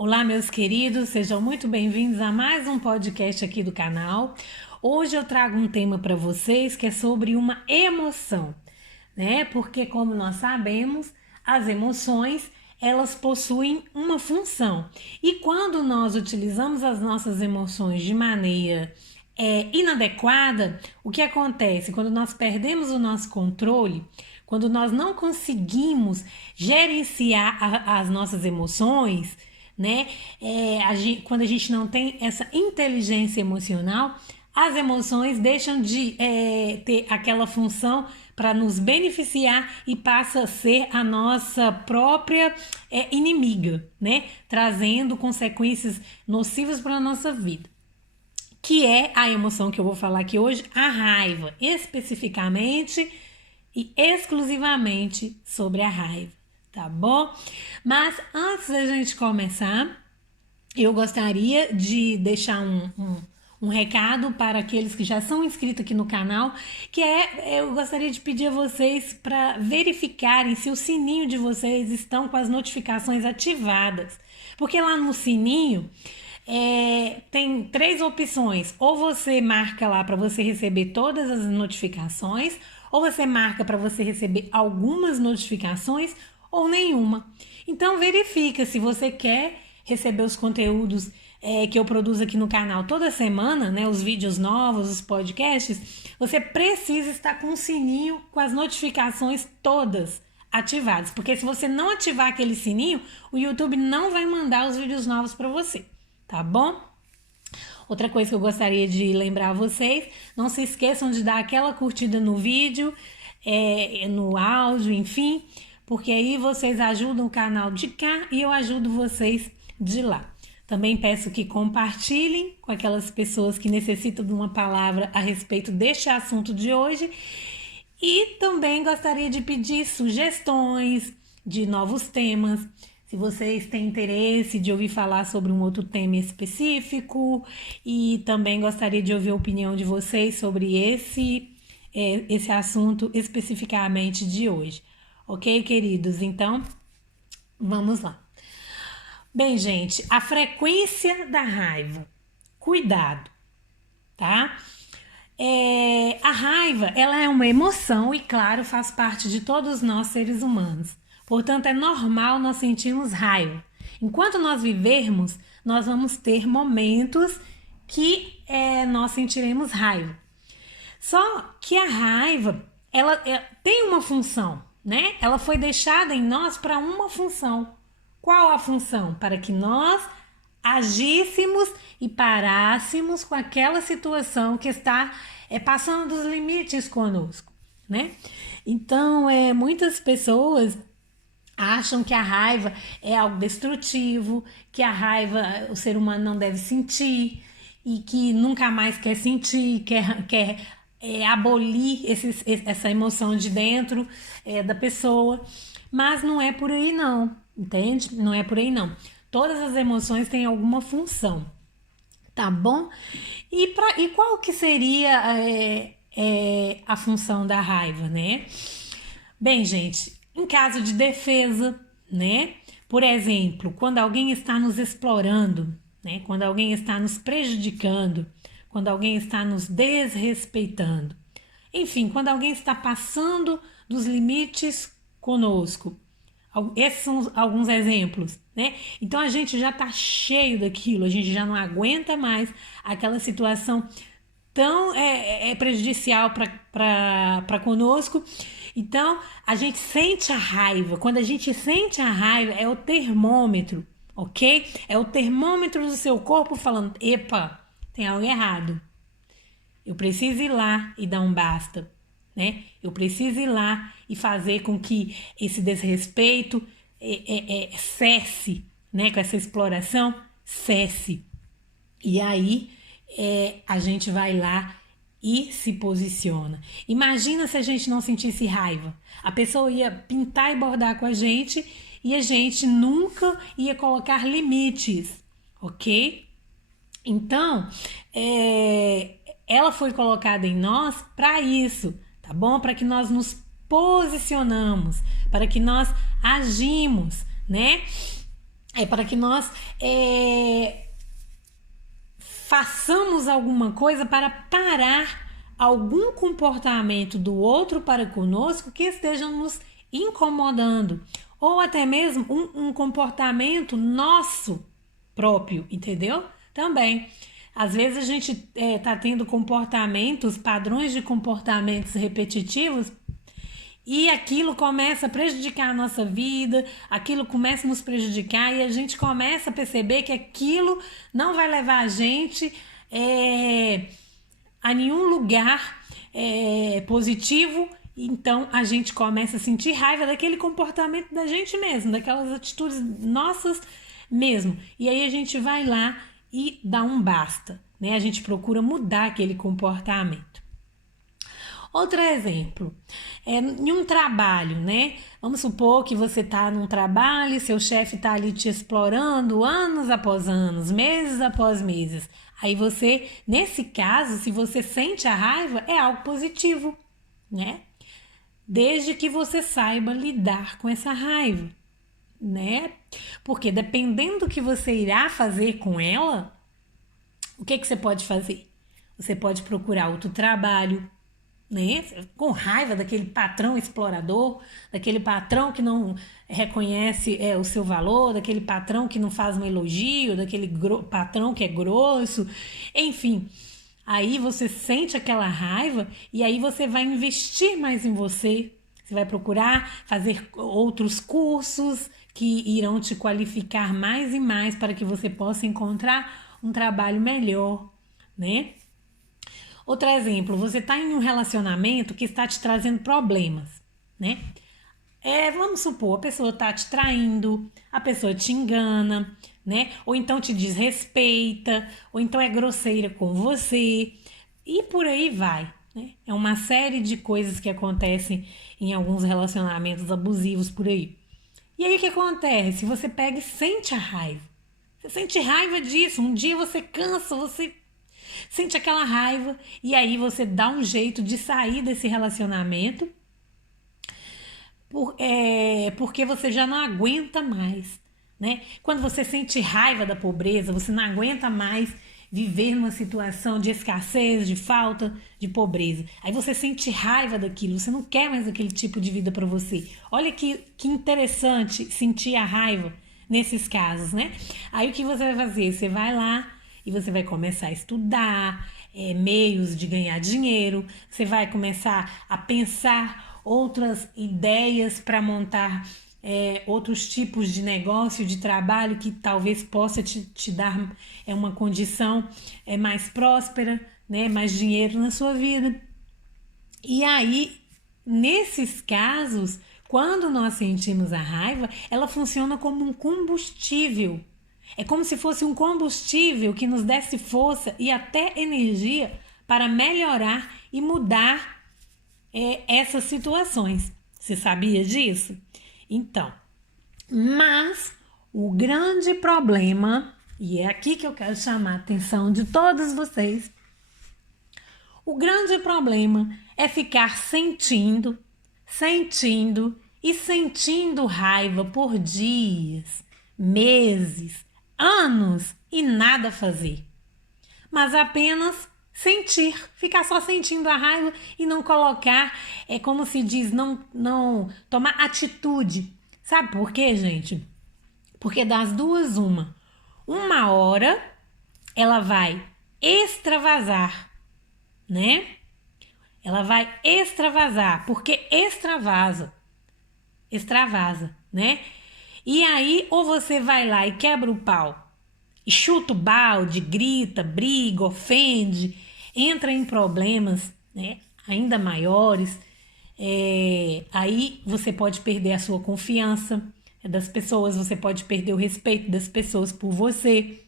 Olá, meus queridos, sejam muito bem-vindos a mais um podcast aqui do canal. Hoje eu trago um tema para vocês que é sobre uma emoção, né? Porque, como nós sabemos, as emoções elas possuem uma função e quando nós utilizamos as nossas emoções de maneira inadequada, o que acontece? Quando nós perdemos o nosso controle, quando nós não conseguimos gerenciar as nossas emoções, né? Quando a gente não tem essa inteligência emocional, as emoções deixam de ter aquela função para nos beneficiar e passa a ser a nossa própria inimiga, né? Trazendo consequências nocivas para a nossa vida. Que é a emoção que eu vou falar aqui hoje, a raiva, especificamente e exclusivamente sobre a raiva, tá bom? Mas antes da gente começar, eu gostaria de deixar um recado para aqueles que já são inscritos aqui no canal, eu gostaria de pedir a vocês para verificarem se o sininho de vocês estão com as notificações ativadas, porque lá no sininho tem 3 opções, ou você marca lá para você receber todas as notificações, ou você marca para você receber algumas notificações ou nenhuma. Então verifica se você quer receber os conteúdos que eu produzo aqui no canal toda semana, né, os vídeos novos, os podcasts, você precisa estar com o sininho com as notificações todas ativadas, porque se você não ativar aquele sininho, o YouTube não vai mandar os vídeos novos para você, tá bom? Outra coisa que eu gostaria de lembrar a vocês, não se esqueçam de dar aquela curtida no vídeo, no áudio, enfim, porque aí vocês ajudam o canal de cá e eu ajudo vocês de lá. Também peço que compartilhem com aquelas pessoas que necessitam de uma palavra a respeito deste assunto de hoje. E também gostaria de pedir sugestões de novos temas. Se vocês têm interesse de ouvir falar sobre um outro tema específico, e também gostaria de ouvir a opinião de vocês sobre esse assunto especificamente de hoje. Ok, queridos? Então, vamos lá. Bem, gente, a frequência da raiva. Cuidado, tá? A raiva, ela é uma emoção e, claro, faz parte de todos nós seres humanos. Portanto, é normal nós sentirmos raiva. Enquanto nós vivermos, nós vamos ter momentos que nós sentiremos raiva. Só que a raiva, ela tem uma função, né? Ela foi deixada em nós para uma função. Qual a função? Para que nós agíssemos e parássemos com aquela situação que está passando dos limites conosco, né? Então, muitas pessoas acham que a raiva é algo destrutivo, que a raiva o ser humano não deve sentir e que nunca mais quer sentir, quer abolir essa emoção de dentro da pessoa. Mas não é por aí não, entende? Não é por aí não. Todas as emoções têm alguma função, tá bom? E qual que seria a função da raiva, né? Bem, gente, em caso de defesa, né? Por exemplo, quando alguém está nos explorando, né? Quando alguém está nos prejudicando, quando alguém está nos desrespeitando. Enfim, quando alguém está passando dos limites conosco. Esses são alguns exemplos, né? Então a gente já tá cheio daquilo, a gente já não aguenta mais aquela situação tão prejudicial para conosco. Então a gente sente a raiva. Quando a gente sente a raiva, é o termômetro, ok? É o termômetro do seu corpo falando: epa, tem algo errado. Eu preciso ir lá e dar um basta, né? Eu preciso ir lá e fazer com que esse desrespeito cesse, né? Com essa exploração, cesse. E aí a gente vai lá e se posiciona. Imagina se a gente não sentisse raiva. A pessoa ia pintar e bordar com a gente e a gente nunca ia colocar limites, ok? Então, ela foi colocada em nós para isso, tá bom? Para que nós nos posicionamos, para que nós agimos, né? é para que nós façamos alguma coisa para parar algum comportamento do outro para conosco que esteja nos incomodando, ou até mesmo um comportamento nosso próprio, entendeu? Também. Às vezes a gente tá tendo comportamentos, padrões de comportamentos repetitivos e aquilo começa a prejudicar a nossa vida, aquilo começa a nos prejudicar e a gente começa a perceber que aquilo não vai levar a gente a nenhum lugar positivo. Então a gente começa a sentir raiva daquele comportamento da gente mesmo, daquelas atitudes nossas mesmo. E aí a gente vai lá e dá um basta, né? A gente procura mudar aquele comportamento. Outro exemplo, em um trabalho, né? Vamos supor que você está num trabalho e seu chefe está ali te explorando anos após anos, meses após meses. Aí você, nesse caso, se você sente a raiva, é algo positivo, né? Desde que você saiba lidar com essa raiva, né? Porque dependendo do que você irá fazer com ela, o que você pode fazer? Você pode procurar outro trabalho, né? Com raiva daquele patrão explorador, daquele patrão que não reconhece o seu valor, daquele patrão que não faz um elogio, daquele patrão que é grosso, enfim. Aí você sente aquela raiva e aí você vai investir mais em você. Você vai procurar fazer outros cursos que irão te qualificar mais e mais para que você possa encontrar um trabalho melhor, né? Outro exemplo, você está em um relacionamento que está te trazendo problemas, né? Vamos supor, a pessoa está te traindo, a pessoa te engana, né? Ou então te desrespeita, ou então é grosseira com você, e por aí vai, né? É uma série de coisas que acontecem em alguns relacionamentos abusivos por aí. E aí o que acontece? Você pega e sente a raiva. Você sente raiva disso, um dia você cansa, você sente aquela raiva e aí você dá um jeito de sair desse relacionamento porque você já não aguenta mais, né? Quando você sente raiva da pobreza, você não aguenta mais viver numa situação de escassez, de falta, de pobreza. Aí você sente raiva daquilo, você não quer mais aquele tipo de vida para você. Olha que interessante sentir a raiva nesses casos, né? Aí o que você vai fazer? Você vai lá e você vai começar a estudar meios de ganhar dinheiro, você vai começar a pensar outras ideias para montar outros tipos de negócio, de trabalho que talvez possa te dar uma condição mais próspera, né, mais dinheiro na sua vida. E aí, nesses casos, quando nós sentimos a raiva, ela funciona como um combustível. É como se fosse um combustível que nos desse força e até energia para melhorar e mudar essas situações. Você sabia disso? Então, mas o grande problema, e é aqui que eu quero chamar a atenção de todos vocês, o grande problema é ficar sentindo e sentindo raiva por dias, meses, anos e nada fazer. Mas apenas sentir, ficar só sentindo a raiva e não colocar, como se diz, não tomar atitude. Sabe por quê, gente? Porque das duas, uma hora ela vai extravasar, né? Ela vai extravasar, porque extravasa, né? E aí, ou você vai lá e quebra o pau, e chuta o balde, grita, briga, ofende, entra em problemas, né, ainda maiores, aí você pode perder a sua confiança das pessoas, você pode perder o respeito das pessoas por você.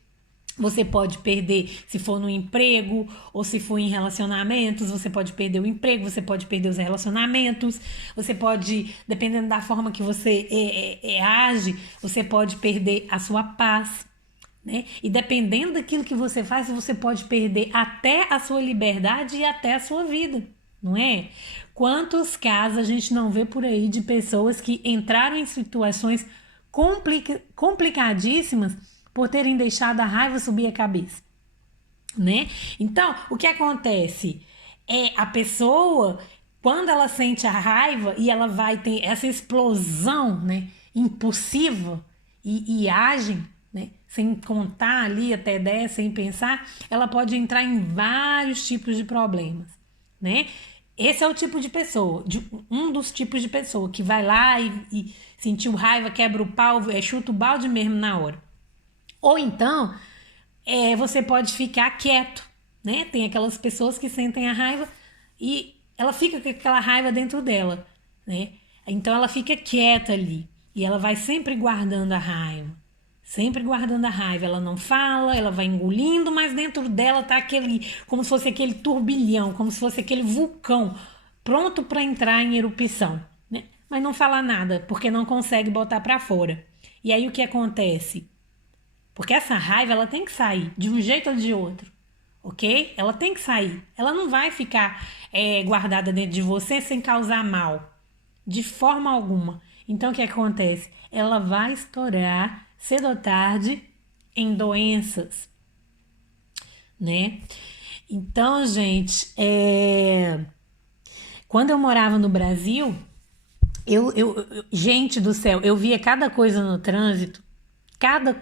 Você pode perder, se for no emprego ou se for em relacionamentos, você pode perder o emprego, você pode perder os relacionamentos, você pode, dependendo da forma que você age, você pode perder a sua paz, né? E dependendo daquilo que você faz, você pode perder até a sua liberdade e até a sua vida, não é? Quantos casos a gente não vê por aí de pessoas que entraram em situações complicadíssimas por terem deixado a raiva subir a cabeça, né? Então, o que acontece é a pessoa, quando ela sente a raiva e ela vai ter essa explosão, né, impulsiva e age, né, sem contar ali até 10, sem pensar, ela pode entrar em vários tipos de problemas, né? Esse é o tipo de pessoa, um dos tipos de pessoa que vai lá e sentiu raiva, quebra o pau, chuta o balde mesmo na hora. Ou então, você pode ficar quieto, né? Tem aquelas pessoas que sentem a raiva e ela fica com aquela raiva dentro dela, né? Então ela fica quieta ali e ela vai sempre guardando a raiva. Sempre guardando a raiva, ela não fala, ela vai engolindo, mas dentro dela tá aquele, como se fosse aquele turbilhão, como se fosse aquele vulcão pronto para entrar em erupção, né? Mas não fala nada, porque não consegue botar para fora. E aí o que acontece? Porque essa raiva, ela tem que sair, de um jeito ou de outro, ok? Ela tem que sair. Ela não vai ficar guardada dentro de você sem causar mal, de forma alguma. Então o que acontece? Ela vai estourar cedo ou tarde em doenças, né? Então, gente, quando eu morava no Brasil, gente do céu, eu via cada coisa no trânsito, cada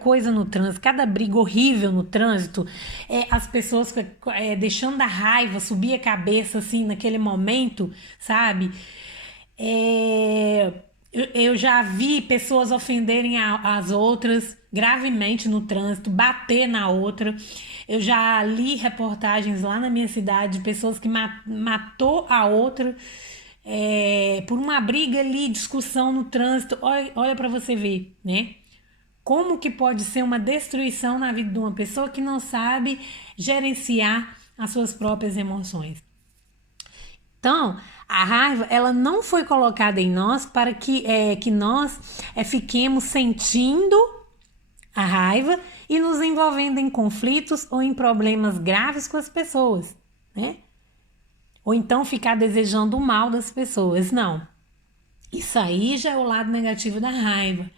briga horrível no trânsito, as pessoas deixando a raiva subir a cabeça assim naquele momento, sabe? Eu já vi pessoas ofenderem as outras gravemente no trânsito, bater na outra. Eu já li reportagens lá na minha cidade de pessoas que matou a outra por uma briga ali, discussão no trânsito. Olha para você ver, né? Como que pode ser uma destruição na vida de uma pessoa que não sabe gerenciar as suas próprias emoções. Então, a raiva, ela não foi colocada em nós para que nós fiquemos sentindo a raiva e nos envolvendo em conflitos ou em problemas graves com as pessoas, né? Ou então ficar desejando o mal das pessoas. Não. Isso aí já é o lado negativo da raiva.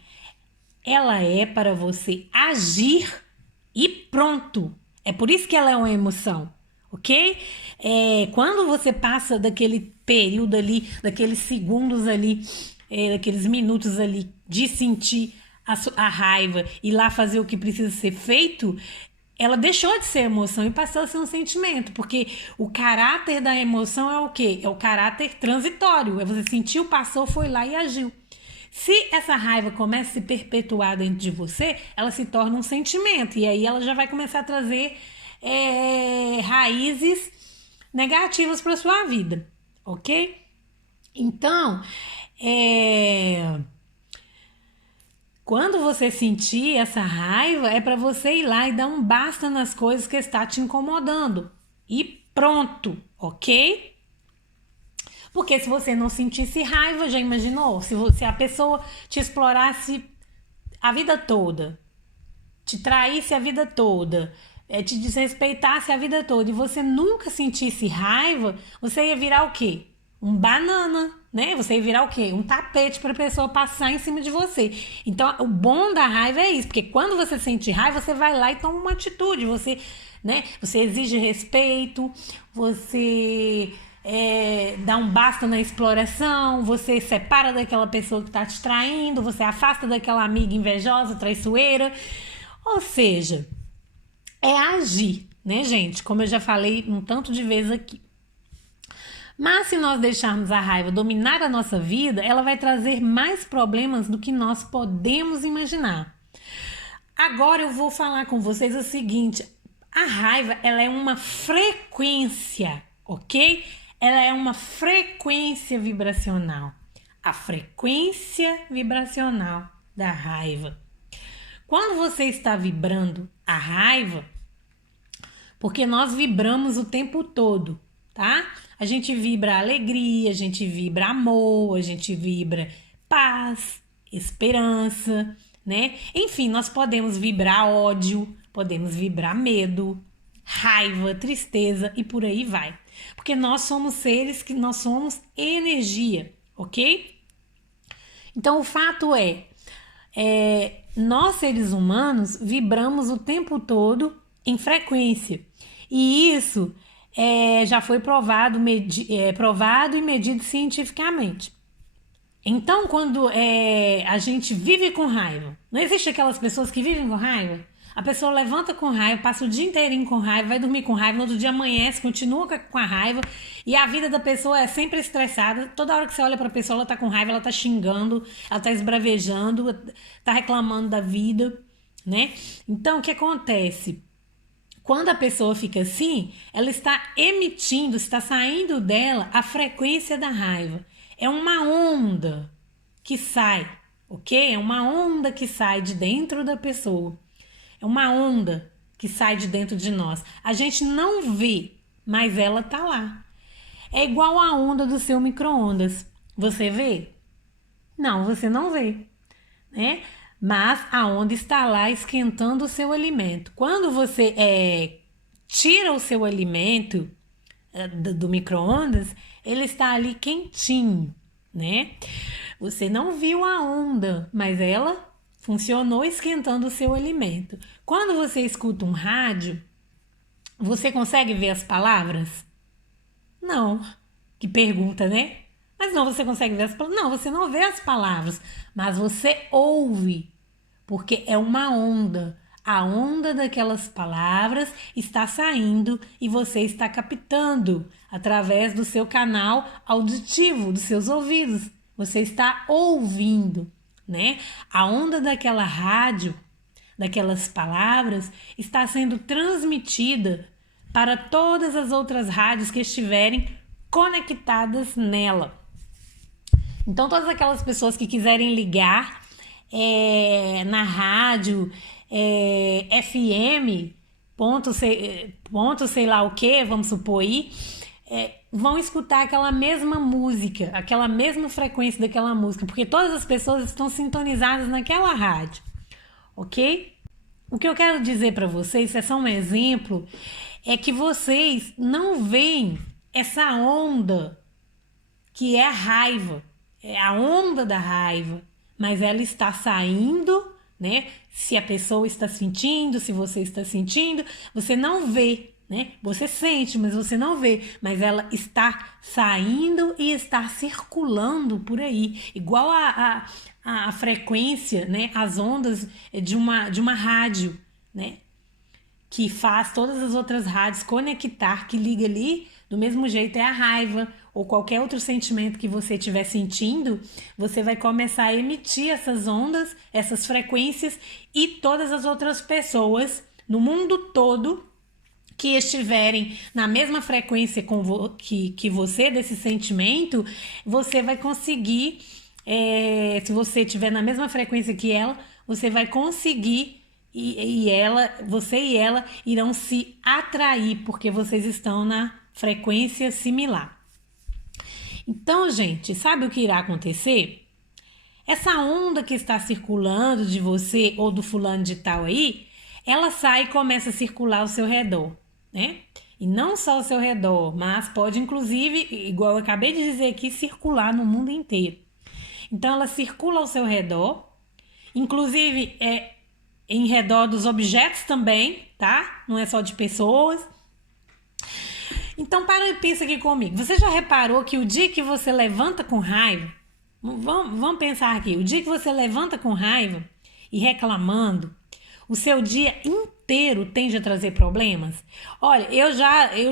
Ela é para você agir e pronto. É por isso que ela é uma emoção, ok? Quando você passa daquele período ali, daqueles segundos ali, daqueles minutos ali de sentir a raiva e lá fazer o que precisa ser feito, ela deixou de ser emoção e passou a ser um sentimento, porque o caráter da emoção é o quê? É o caráter transitório, você sentiu, passou, foi lá e agiu. Se essa raiva começa a se perpetuar dentro de você, ela se torna um sentimento. E aí ela já vai começar a trazer raízes negativas para sua vida, ok? Então, quando você sentir essa raiva, é para você ir lá e dar um basta nas coisas que está te incomodando. E pronto, ok? Porque se você não sentisse raiva, já imaginou? Se a pessoa te explorasse a vida toda, te traísse a vida toda, te desrespeitasse a vida toda e você nunca sentisse raiva, você ia virar o quê? Um banana, né? Você ia virar o quê? Um tapete para a pessoa passar em cima de você. Então, o bom da raiva é isso, porque quando você sente raiva, você vai lá e toma uma atitude, você exige respeito, você dá um basta na exploração, você separa daquela pessoa que está te traindo, você afasta daquela amiga invejosa, traiçoeira. Ou seja, é agir, né, gente? Como eu já falei um tanto de vezes aqui. Mas se nós deixarmos a raiva dominar a nossa vida, ela vai trazer mais problemas do que nós podemos imaginar. Agora eu vou falar com vocês o seguinte: a raiva, ela é uma frequência, ok? Ela é uma frequência vibracional. A frequência vibracional da raiva. Quando você está vibrando a raiva, porque nós vibramos o tempo todo, tá? A gente vibra alegria, a gente vibra amor, a gente vibra paz, esperança, né? Enfim, nós podemos vibrar ódio, podemos vibrar medo, raiva, tristeza e por aí vai. Porque nós somos seres que nós somos energia, ok? Então o fato é, nós seres humanos vibramos o tempo todo em frequência. E isso já foi provado e medido cientificamente. Então, quando a gente vive com raiva, não existe aquelas pessoas que vivem com raiva? A pessoa levanta com raiva, passa o dia inteirinho com raiva, vai dormir com raiva, no outro dia amanhece, continua com a raiva, e a vida da pessoa é sempre estressada. Toda hora que você olha para a pessoa, ela tá com raiva, ela tá xingando, ela tá esbravejando, tá reclamando da vida, né? Então, o que acontece? Quando a pessoa fica assim, ela está emitindo, está saindo dela a frequência da raiva. É uma onda que sai, ok? É uma onda que sai de dentro da pessoa. É uma onda que sai de dentro de nós. A gente não vê, mas ela tá lá. É igual a onda do seu micro-ondas. Você vê? Não, você não vê, né? Mas a onda está lá esquentando o seu alimento. Quando você tira o seu alimento do micro-ondas, ele está ali quentinho, né? Você não viu a onda, mas ela funcionou esquentando o seu alimento. Quando você escuta um rádio, você consegue ver as palavras? Não. Que pergunta, né? Mas não, você consegue ver as palavras? Não, você não vê as palavras, mas você ouve, porque é uma onda. A onda daquelas palavras está saindo e você está captando através do seu canal auditivo, dos seus ouvidos. Você está ouvindo, né? A onda daquela rádio, daquelas palavras, está sendo transmitida para todas as outras rádios que estiverem conectadas nela. Então, todas aquelas pessoas que quiserem ligar na rádio FM, ponto sei lá o que, vamos supor aí, vão escutar aquela mesma música, aquela mesma frequência daquela música, porque todas as pessoas estão sintonizadas naquela rádio, ok? O que eu quero dizer para vocês, é só um exemplo, é que vocês não veem essa onda que é a raiva, é a onda da raiva, mas ela está saindo, né? Se a pessoa está sentindo, se você está sentindo, você não vê, né? Você sente, mas você não vê, mas ela está saindo e está circulando por aí, igual a frequência, né? As ondas de uma rádio, né? Que faz todas as outras rádios conectar, que liga ali, do mesmo jeito é a raiva ou qualquer outro sentimento que você estiver sentindo, você vai começar a emitir essas ondas, essas frequências, e todas as outras pessoas no mundo todo que estiverem na mesma frequência que você, desse sentimento, você vai conseguir, se você estiver na mesma frequência que ela, você vai conseguir você e ela irão se atrair, porque vocês estão na frequência similar. Então, gente, sabe o que irá acontecer? Essa onda que está circulando de você ou do fulano de tal aí, ela sai e começa a circular ao seu redor, né? E não só ao seu redor, mas pode inclusive, igual eu acabei de dizer aqui, circular no mundo inteiro. Então ela circula ao seu redor, inclusive em redor dos objetos também, tá? Não é só de pessoas. Então para e pensa aqui comigo. Você já reparou que o dia que você levanta com raiva, vamos pensar aqui, o dia que você levanta com raiva e reclamando, o seu dia inteiro tende a trazer problemas? Olha, eu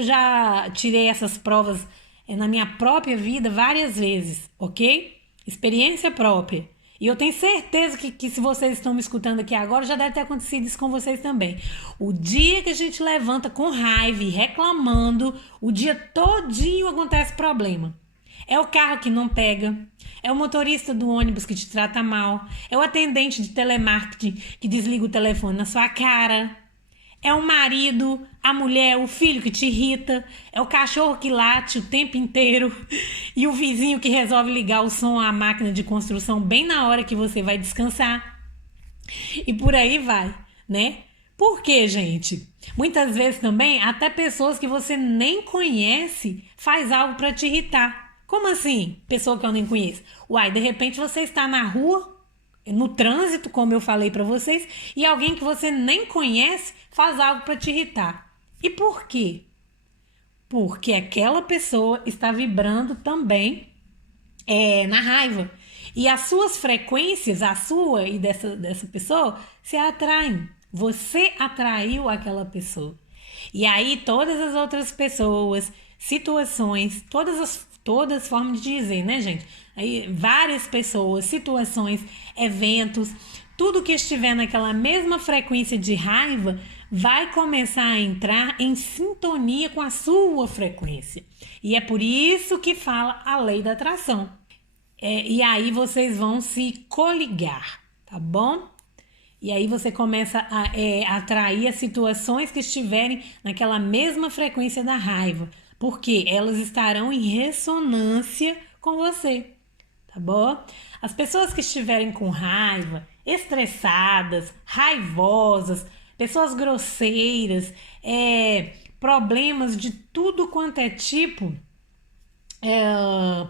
já tirei essas provas na minha própria vida várias vezes, ok? Experiência própria. E eu tenho certeza que se vocês estão me escutando aqui agora, já deve ter acontecido isso com vocês também. O dia que a gente levanta com raiva e reclamando, o dia todinho acontece problema. É o carro que não pega, é o motorista do ônibus que te trata mal, é o atendente de telemarketing que desliga o telefone na sua cara, é o marido, a mulher, o filho que te irrita, é o cachorro que late o tempo inteiro e o vizinho que resolve ligar o som à máquina de construção bem na hora que você vai descansar. E por aí vai, né? Por quê, gente? Muitas vezes também até pessoas que você nem conhece faz algo para te irritar. Como assim? Pessoa que eu nem conheço. Uai, de repente você está na rua, no trânsito, como eu falei para vocês, e alguém que você nem conhece faz algo para te irritar. E por quê? Porque aquela pessoa está vibrando também na raiva. E as suas frequências, a sua e dessa pessoa, se atraem. Você atraiu aquela pessoa. E aí todas as outras pessoas, situações, todas formas de dizer, né, gente? Aí várias pessoas, situações, eventos, tudo que estiver naquela mesma frequência de raiva vai começar a entrar em sintonia com a sua frequência. E é por isso que fala a lei da atração. E aí vocês vão se coligar, tá bom? E aí você começa a atrair as situações que estiverem naquela mesma frequência da raiva, porque elas estarão em ressonância com você, tá bom? As pessoas que estiverem com raiva, estressadas, raivosas, pessoas grosseiras, problemas de tudo quanto é tipo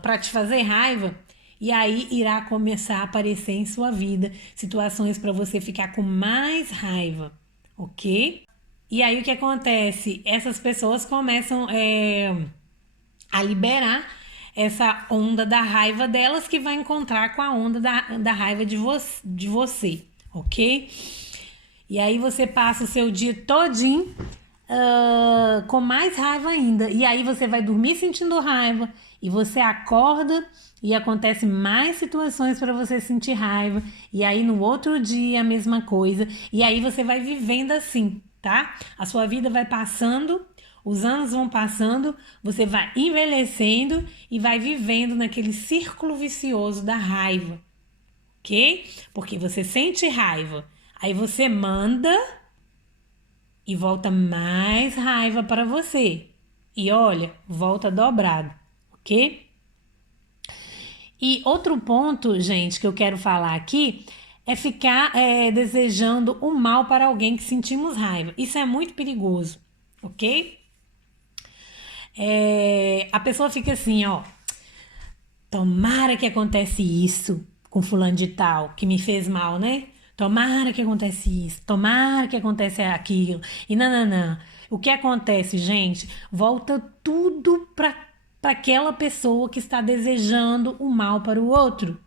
para te fazer raiva, e aí irá começar a aparecer em sua vida situações para você ficar com mais raiva, ok? E aí o que acontece? Essas pessoas começam a liberar essa onda da raiva delas, que vai encontrar com a onda da raiva de você, ok? E aí você passa o seu dia todinho com mais raiva ainda. E aí você vai dormir sentindo raiva, e você acorda e acontece mais situações para você sentir raiva. E aí no outro dia a mesma coisa. E aí você vai vivendo assim, tá? A sua vida vai passando, os anos vão passando, você vai envelhecendo e vai vivendo naquele círculo vicioso da raiva, ok? Porque você sente raiva, aí você manda e volta mais raiva para você. E olha, volta dobrado, ok? E outro ponto, gente, que eu quero falar aqui é ficar desejando o mal para alguém que sentimos raiva. Isso é muito perigoso, ok? A pessoa fica assim, ó, tomara que acontece isso com fulano de tal, que me fez mal, né? Tomara que acontece isso, tomara que acontece aquilo, e não. O que acontece, gente? Volta tudo para aquela pessoa que está desejando o mal para o outro,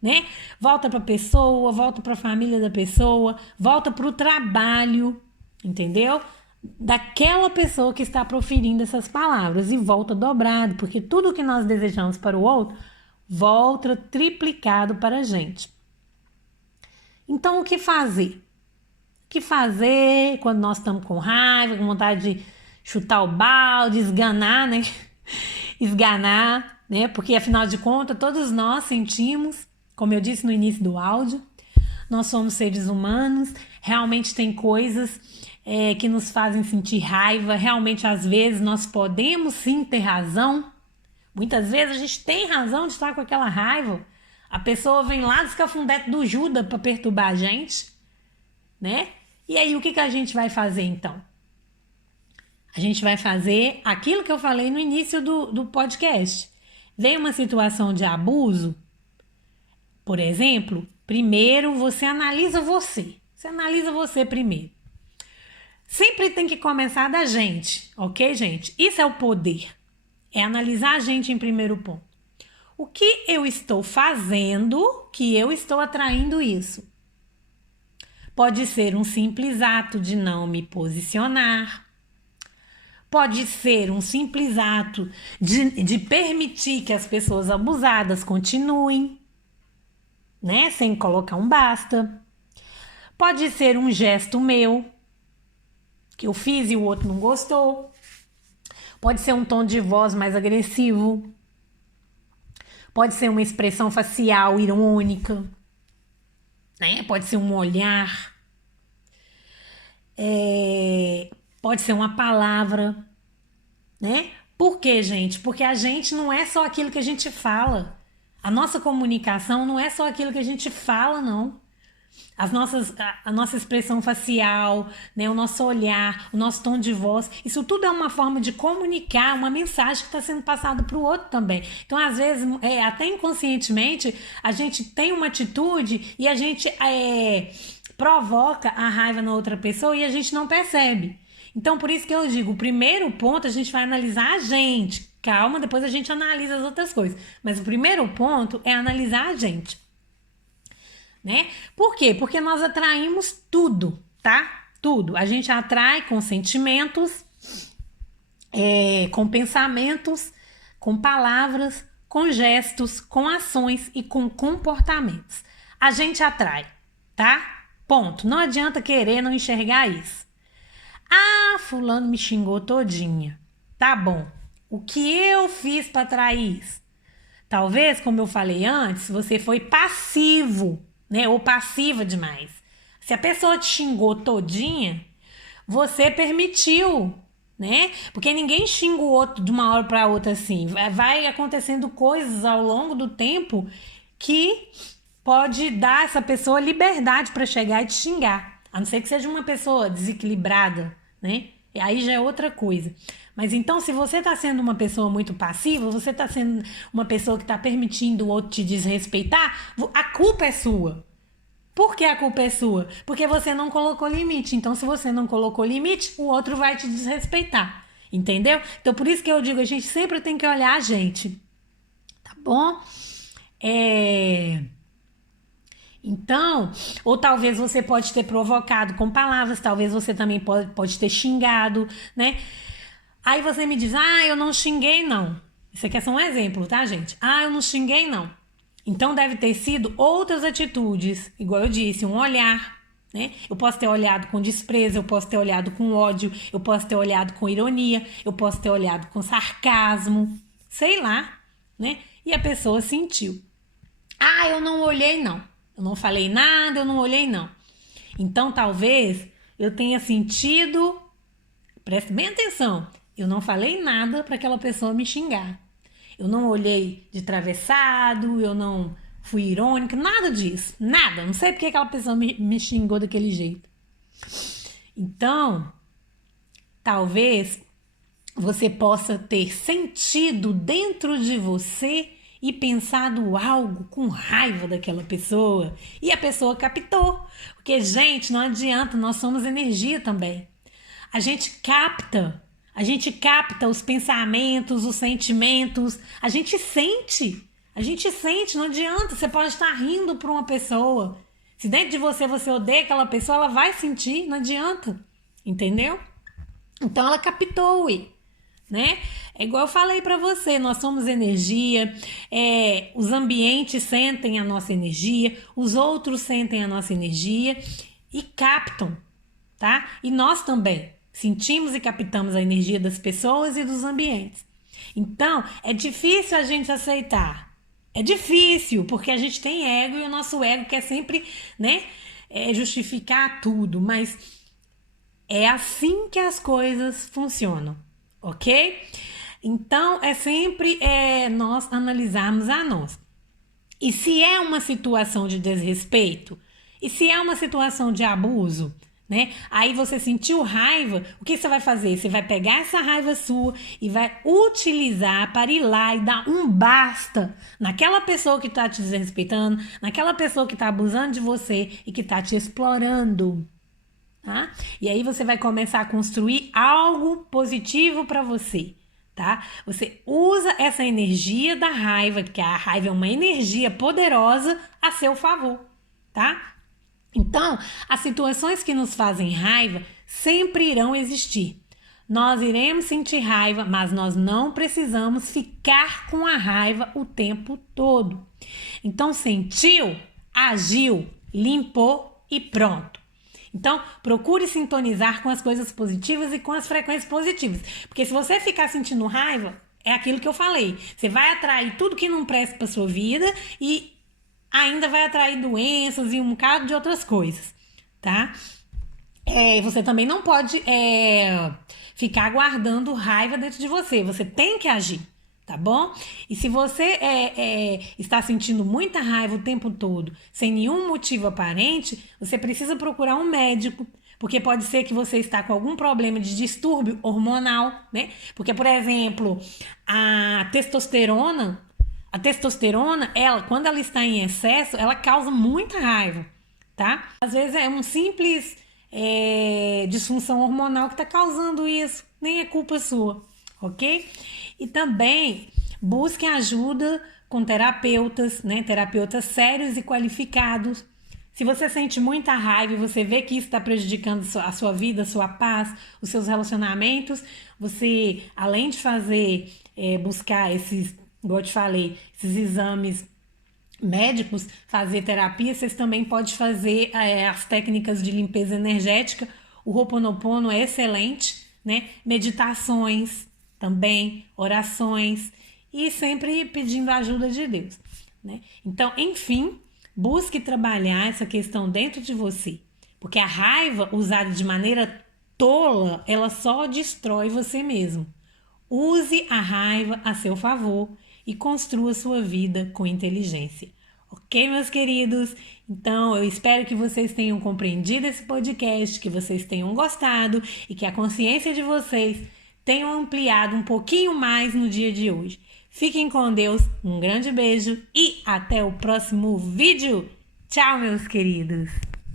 né? Volta para a pessoa, volta para a família da pessoa, volta para o trabalho, entendeu? Daquela pessoa que está proferindo essas palavras, e volta dobrado, porque tudo que nós desejamos para o outro volta triplicado para a gente. Então, o que fazer? O que fazer quando nós estamos com raiva, com vontade de chutar o balde, esganar, né? Esganar, né? Porque, afinal de contas, todos nós sentimos, como eu disse no início do áudio, nós somos seres humanos, realmente tem coisas que nos fazem sentir raiva, realmente, às vezes, nós podemos sim ter razão. Muitas vezes a gente tem razão de estar com aquela raiva. A pessoa vem lá do escafundete do Judas para perturbar a gente, né? E aí, o que a gente vai fazer, então? A gente vai fazer aquilo que eu falei no início do podcast. Vem uma situação de abuso, por exemplo, primeiro você analisa você. Você analisa você primeiro. Sempre tem que começar da gente, ok, gente? Isso é o poder. É analisar a gente em primeiro ponto. O que eu estou fazendo que eu estou atraindo isso? Pode ser um simples ato de não me posicionar. Pode ser um simples ato de permitir que as pessoas abusadas continuem, né? Sem colocar um basta. Pode ser um gesto meu, que eu fiz e o outro não gostou. Pode ser um tom de voz mais agressivo. Pode ser uma expressão facial irônica, né? Pode ser um olhar. Pode ser uma palavra, né? Por quê, gente? Porque a gente não é só aquilo que a gente fala. A nossa comunicação não é só aquilo que a gente fala, não. A nossa expressão facial, né, o nosso olhar, o nosso tom de voz, isso tudo é uma forma de comunicar uma mensagem que está sendo passada para o outro também. Então, às vezes, até inconscientemente, a gente tem uma atitude e a gente provoca a raiva na outra pessoa e a gente não percebe. Então, por isso que eu digo, o primeiro ponto a gente vai analisar a gente. Calma, depois a gente analisa as outras coisas. Mas o primeiro ponto é analisar a gente. Né? Por quê? Porque nós atraímos tudo, tá? Tudo. A gente atrai com sentimentos, com pensamentos, com palavras, com gestos, com ações e com comportamentos. A gente atrai, tá? Ponto. Não adianta querer não enxergar isso. Ah, fulano me xingou todinha. Tá bom. O que eu fiz para atrair isso? Talvez, como eu falei antes, você foi passivo, né? Ou passiva demais. Se a pessoa te xingou todinha, você permitiu, né? Porque ninguém xinga o outro de uma hora para outra assim. Vai acontecendo coisas ao longo do tempo que pode dar a essa pessoa liberdade para chegar e te xingar. A não ser que seja uma pessoa desequilibrada, né? E aí já é outra coisa. Mas então, se você está sendo uma pessoa muito passiva, você está sendo uma pessoa que está permitindo o outro te desrespeitar, a culpa é sua. Por que a culpa é sua? Porque você não colocou limite. Então, se você não colocou limite, o outro vai te desrespeitar. Entendeu? Então, por isso que eu digo, a gente sempre tem que olhar a gente. Tá bom? Então, ou talvez você pode ter provocado com palavras, talvez você também pode ter xingado, né? Aí você me diz, eu não xinguei não. Isso aqui é só um exemplo, tá, gente? Eu não xinguei não. Então deve ter sido outras atitudes, igual eu disse, um olhar, né? Eu posso ter olhado com desprezo, eu posso ter olhado com ódio, eu posso ter olhado com ironia, eu posso ter olhado com sarcasmo, sei lá, né? E a pessoa sentiu. Eu não olhei não. Eu não falei nada, eu não olhei não. Então talvez eu tenha sentido, preste bem atenção, eu não falei nada para aquela pessoa me xingar. Eu não olhei de travessado, eu não fui irônica, nada disso, nada. Não sei porque aquela pessoa me xingou daquele jeito. Então, talvez você possa ter sentido dentro de você e pensado algo com raiva daquela pessoa. E a pessoa captou. Porque, gente, não adianta, nós somos energia também. A gente capta os pensamentos, os sentimentos, a gente sente, não adianta, você pode estar rindo para uma pessoa, se dentro de você odeia aquela pessoa, ela vai sentir, não adianta, entendeu? Então ela captou, né? É igual eu falei para você, nós somos energia, os ambientes sentem a nossa energia, os outros sentem a nossa energia e captam, tá? E nós também sentimos e captamos a energia das pessoas e dos ambientes. Então, é difícil a gente aceitar. É difícil, porque a gente tem ego e o nosso ego quer sempre, né, justificar tudo. Mas é assim que as coisas funcionam, ok? Então, é sempre nós analisarmos a nós. E se é uma situação de desrespeito, e se é uma situação de abuso, né? Aí você sentiu raiva, o que você vai fazer? Você vai pegar essa raiva sua e vai utilizar para ir lá e dar um basta naquela pessoa que está te desrespeitando, naquela pessoa que está abusando de você e que está te explorando. Tá? E aí você vai começar a construir algo positivo para você. Tá? Você usa essa energia da raiva, que a raiva é uma energia poderosa, a seu favor. Tá? Então, as situações que nos fazem raiva sempre irão existir. Nós iremos sentir raiva, mas nós não precisamos ficar com a raiva o tempo todo. Então, sentiu, agiu, limpou e pronto. Então, procure sintonizar com as coisas positivas e com as frequências positivas. Porque se você ficar sentindo raiva, é aquilo que eu falei. Você vai atrair tudo que não presta para sua vida e ainda vai atrair doenças e um bocado de outras coisas, tá? Você também não pode ficar guardando raiva dentro de você. Você tem que agir, tá bom? E se você está sentindo muita raiva o tempo todo, sem nenhum motivo aparente, você precisa procurar um médico, porque pode ser que você está com algum problema de distúrbio hormonal, né? Porque, por exemplo, a testosterona, ela, quando ela está em excesso, ela causa muita raiva, tá? Às vezes é um simples disfunção hormonal que está causando isso, nem é culpa sua, ok? E também busque ajuda com terapeutas, né? Terapeutas sérios e qualificados. Se você sente muita raiva e você vê que isso está prejudicando a sua vida, a sua paz, os seus relacionamentos, você, além de fazer, buscar esses, igual eu te falei, esses exames médicos, fazer terapia, vocês também podem fazer as técnicas de limpeza energética. O Ho'oponopono é excelente, né? Meditações também, orações e sempre pedindo a ajuda de Deus, né? Então, enfim, busque trabalhar essa questão dentro de você, porque a raiva usada de maneira tola, ela só destrói você mesmo. Use a raiva a seu favor e construa sua vida com inteligência. Ok, meus queridos? Então, eu espero que vocês tenham compreendido esse podcast, que vocês tenham gostado e que a consciência de vocês tenham ampliado um pouquinho mais no dia de hoje. Fiquem com Deus, um grande beijo e até o próximo vídeo. Tchau, meus queridos!